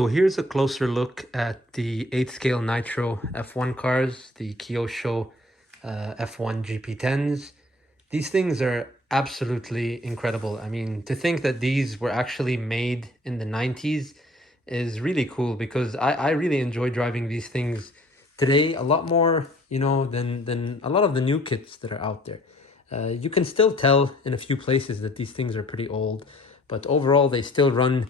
So here's a closer look at the 8 scale Nitro F1 cars, the Kyosho F1 GP10s. These things are absolutely incredible. I mean, to think that these were actually made in the 90s is really cool, because I really enjoy driving these things today a lot more, than a lot of the new kits that are out there. You can still tell in a few places that these things are pretty old, but overall they still run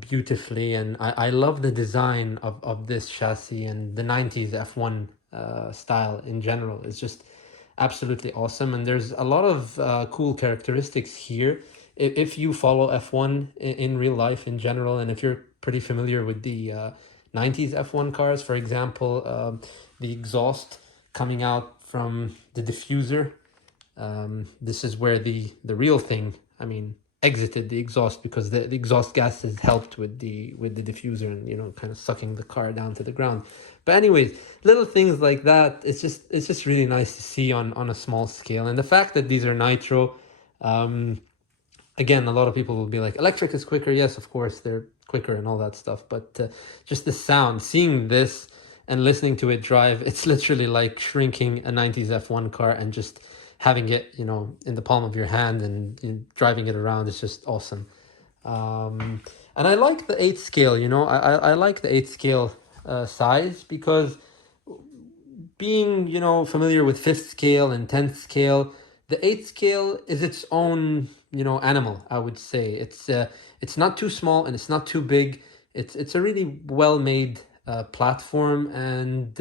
beautifully, and I love the design of this chassis, and the 90s F1 style in general is just absolutely awesome. And there's a lot of cool characteristics here. If you follow F1 in real life in general, and if you're pretty familiar with the 90s F1 cars, for example, the exhaust coming out from the diffuser, this is where the real thing, exited the exhaust, because the exhaust gases helped with the diffuser and kind of sucking the car down to the ground. But anyways, little things like that, it's just really nice to see on a small scale. And the fact that these are nitro, again, a lot of people will be like, electric is quicker. Yes, of course they're quicker and all that stuff, but just the sound, seeing this and listening to it drive, it's literally like shrinking a 90s F1 car and just having it, in the palm of your hand and driving it around is just awesome. And I like the 8 scale, I like the 8 scale size, because being, familiar with 5th scale and 10th scale, the 8th scale is its own, animal, I would say. It's not too small and it's not too big. It's a really well-made platform, and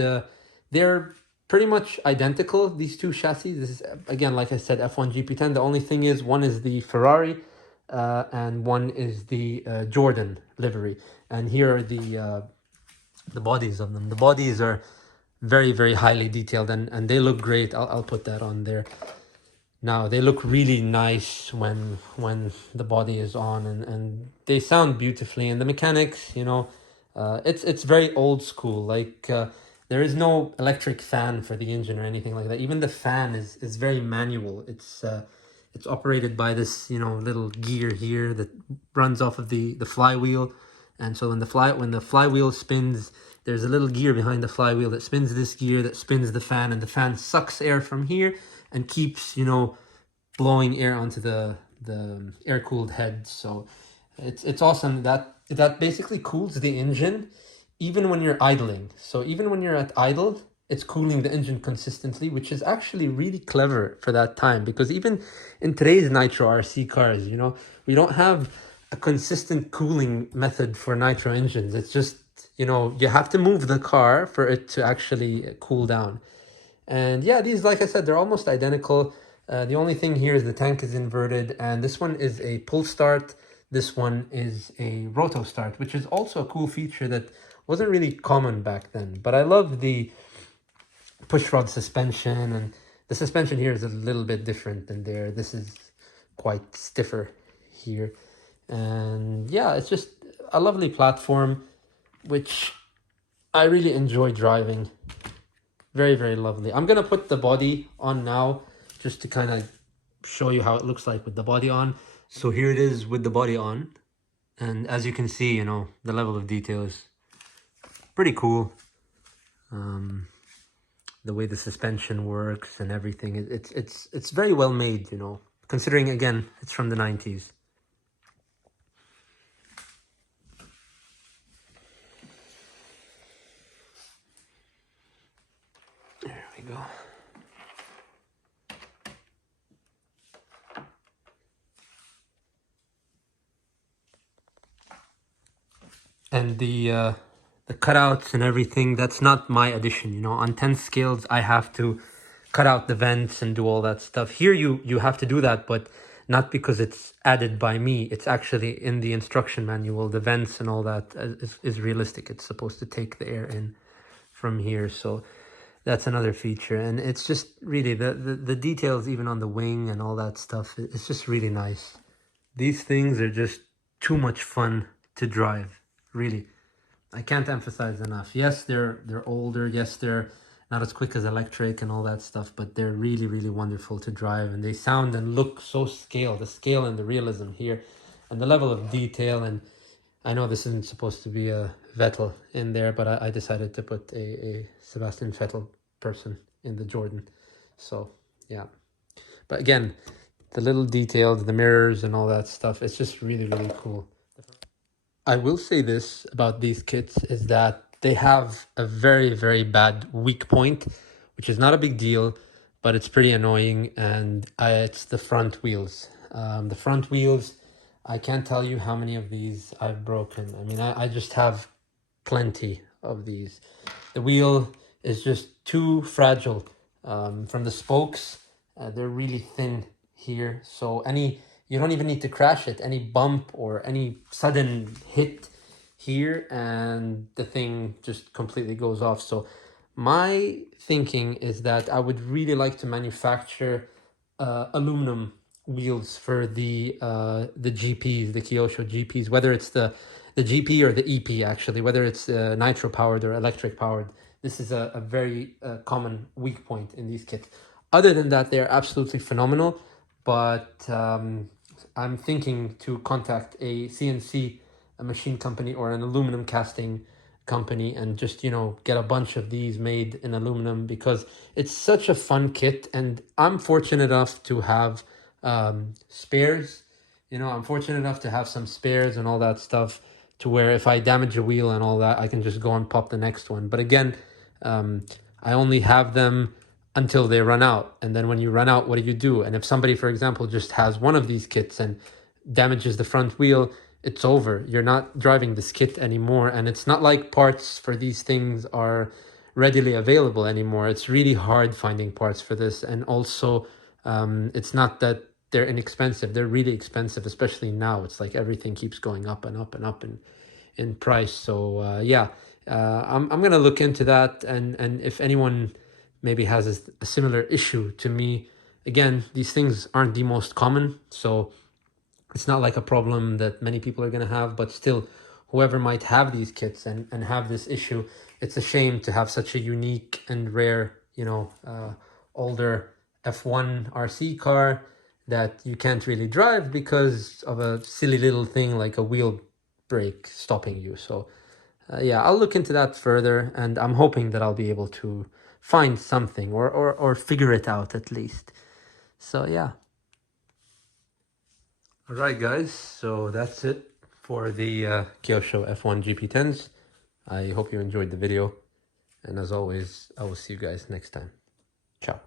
they're pretty much identical, these two chassis. This is, again, like I said, F1 GP10. The only thing is, one is the Ferrari and one is the Jordan livery. And here are the bodies of them. The bodies are very, very highly detailed, and they look great. I'll put that on there. Now, they look really nice when the body is on, and they sound beautifully. And the mechanics, it's very old school. Like, there is no electric fan for the engine or anything like that. Even the fan is very manual. It's operated by this, little gear here that runs off of the flywheel. And so when the flywheel spins, there's a little gear behind the flywheel that spins this gear that spins the fan, and the fan sucks air from here and keeps, blowing air onto the air-cooled head. So it's awesome that basically cools the engine even when you're idling. So even when you're at idle, it's cooling the engine consistently, which is actually really clever for that time, because even in today's Nitro RC cars, we don't have a consistent cooling method for Nitro engines. It's just, you have to move the car for it to actually cool down. And yeah, these, like I said, they're almost identical. The only thing here is the tank is inverted, and this one is a pull start. This one is a roto start, which is also a cool feature that wasn't really common back then. But I love the push rod suspension, and the suspension here is a little bit different than there. This is quite stiffer here. And yeah, it's just a lovely platform, which I really enjoy driving. Very, very lovely. I'm going to put the body on now, just to kind of show you how it looks like with the body on. So here it is with the body on. And as you can see, the level of detail is pretty cool. The way the suspension works and everything, it's very well made, considering, again, it's from the 90s. There we go. And the cutouts and everything, that's not my addition. On 10th scales, I have to cut out the vents and do all that stuff. Here you have to do that, but not because it's added by me. It's actually in the instruction manual. The vents and all that is realistic. It's supposed to take the air in from here. So that's another feature. And it's just really the details, even on the wing and all that stuff, it's just really nice. These things are just too much fun to drive. Really, I can't emphasize enough. Yes, they're older. Yes, they're not as quick as electric and all that stuff, but they're really, really wonderful to drive, and they sound and look so scaled. The scale and the realism here, and the level of detail, and I know this isn't supposed to be a Vettel in there, but I decided to put a Sebastian Vettel person in the Jordan. So yeah, but again, the little details, the mirrors and all that stuff, it's just really, really cool. I will say this about these kits is that they have a very, very bad weak point, which is not a big deal, but it's pretty annoying, and it's the front wheels. The front wheels, I can't tell you how many of these I've broken. I mean, I just have plenty of these. The wheel is just too fragile. From the spokes, they're really thin here, so you don't even need to crash it. Any bump or any sudden hit here and the thing just completely goes off. So my thinking is that I would really like to manufacture aluminum wheels for the GPs, the Kyosho GPs, whether it's the GP or the EP, actually, whether it's nitro powered or electric powered. This is a very common weak point in these kits. Other than that, they're absolutely phenomenal, but I'm thinking to contact a CNC machine company or an aluminum casting company and just, you know, get a bunch of these made in aluminum, because it's such a fun kit. And I'm fortunate enough to have spares. You know, I'm fortunate enough to have some spares and all that stuff, to where if I damage a wheel and all that, I can just go and pop the next one. But again, I only have them until they run out. And then when you run out, what do? And if somebody, for example, just has one of these kits and damages the front wheel, it's over. You're not driving this kit anymore. And it's not like parts for these things are readily available anymore. It's really hard finding parts for this. And also, it's not that they're inexpensive. They're really expensive, especially now. It's like everything keeps going up and up and up in price. So yeah, I'm gonna look into that. And if anyone maybe has a similar issue to me, again, these things aren't the most common, so it's not like a problem that many people are going to have, but still, whoever might have these kits and have this issue, it's a shame to have such a unique and rare, you know, older F1 RC car that you can't really drive because of a silly little thing like a wheel brake stopping you. So yeah, I'll look into that further, and I'm hoping that I'll be able to find something or figure it out at least. So yeah. All right, guys, so that's it for the Kyosho F1 GP10s. I hope you enjoyed the video, and as always, I will see you guys next time. Ciao.